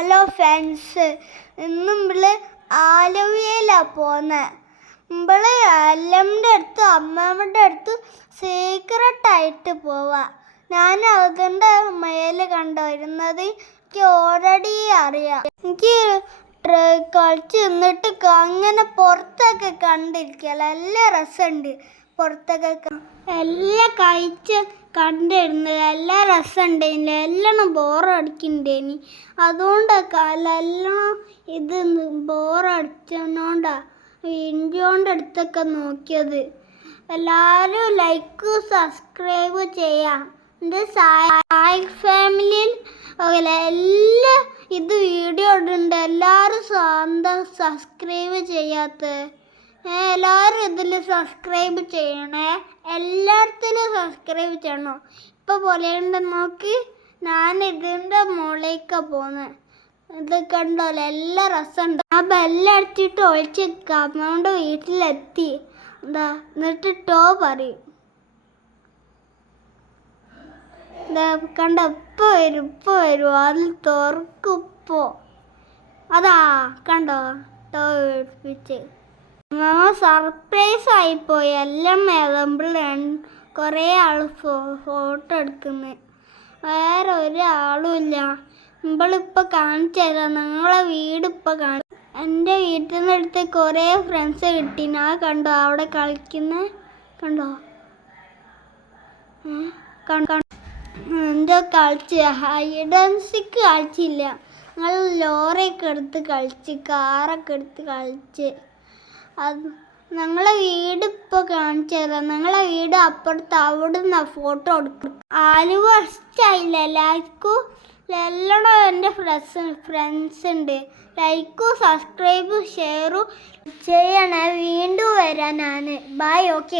Hello friends, ഇന്ന് നമ്മള് ആലുവയിലാണ് പോകുന്നത്. നമ്മള് അല്ലമ്മയുടെ അടുത്ത് അമ്മമ്മയുടെ അടുത്ത് സീക്രട്ടായിട്ട് പോവാ. ഞാൻ അതിൻ്റെ മേലെ കണ്ടുവരുന്നത് എനിക്ക് ഓൾറെഡി അറിയാം. എനിക്ക് കളിച്ച് നിന്നിട്ട് അങ്ങനെ പുറത്തൊക്കെ കണ്ടിരിക്കുക നല്ല രസമുണ്ട്. പുറത്തൊക്കെ എല്ലാം കഴിച്ച് കണ്ടിരുന്നത് എല്ലാം രസമുണ്ടായില്ല, എല്ലാം ബോറടിക്കണ്ടേനി. അതുകൊണ്ടൊക്കെ എല്ലാം ഇത് ബോറടിച്ചതുകൊണ്ടാണ് ഇഞ്ചോണ്ട് അടുത്തൊക്കെ നോക്കിയത്. എല്ലാവരും ലൈക്ക് സബ്സ്ക്രൈബ് ചെയ്യാം. എൻ്റെ സായി ഫാമിലിയിൽ എല്ലാ ഇത് വീഡിയോ ഉണ്ട്. എല്ലാവരും സ്വന്തം സബ്സ്ക്രൈബ് ചെയ്യാത്തത് എല്ലാവരും ഇതിൽ സബ്സ്ക്രൈബ് ചെയ്യണേ. എല്ലായിടത്തിലും സബ്സ്ക്രൈബ് ചെയ്യണം. ഇപ്പോൾ പോലെയുണ്ട് നോക്കി, ഞാൻ ഇതിൻ്റെ മുകളിലേക്കാണ് പോകുന്നത്. ഇത് കണ്ടോല്ലോ, എല്ലാ രസമുണ്ട്. ആ ബെല്ലടിച്ചിട്ട് ഒളിച്ച് നിൽക്കുക. അമ്മയുടെ വീട്ടിലെത്തി എന്താ എന്നിട്ട് പറയും. എന്താ കണ്ടോ, ഇപ്പോൾ വരും അതിൽ തുറക്കുപ്പോൾ. അതാ കണ്ടോ പിടിച്ച് സർപ്രൈസ് ആയിപ്പോയി. എല്ലാം നമ്മൾ കുറേ ആൾ ഫോട്ടോ എടുക്കുന്നത്, വേറെ ഒരാളും ഇല്ല. നമ്മളിപ്പോൾ കാണിച്ചു തരാം. നിങ്ങളെ വീട് ഇപ്പോൾ എൻ്റെ വീട്ടിൽ നിന്ന് അടുത്ത് കുറേ ഫ്രണ്ട്സ് കിട്ടി. ഞാൻ കണ്ടോ അവിടെ കളിക്കുന്നത് കണ്ടോ. എന്തോ കളിച്ച് ഹൈഡൻസിക്ക് കളിച്ചില്ല. ഞങ്ങൾ ലോറിയൊക്കെ എടുത്ത് കളിച്ച്, കാറൊക്കെ എടുത്ത് കളിച്ച്. അത് ഞങ്ങളെ വീട് ഇപ്പോൾ കാണിച്ചു തരാം. ഞങ്ങളെ വീട് അപ്പുറത്ത്, അവിടെ നിന്നാണ് ഫോട്ടോ എടുക്കും. ആലുവ ഇഷ്ടമായില്ല എല്ലാവർക്കും. എല്ലാം എൻ്റെ ഫ്രണ്ട്സ് ഉണ്ട്. ലൈക്കും സബ്സ്ക്രൈബും ഷെയറും ചെയ്യണേ. വീണ്ടും വരാം ഞാൻ. ബൈ. ഓക്കെ.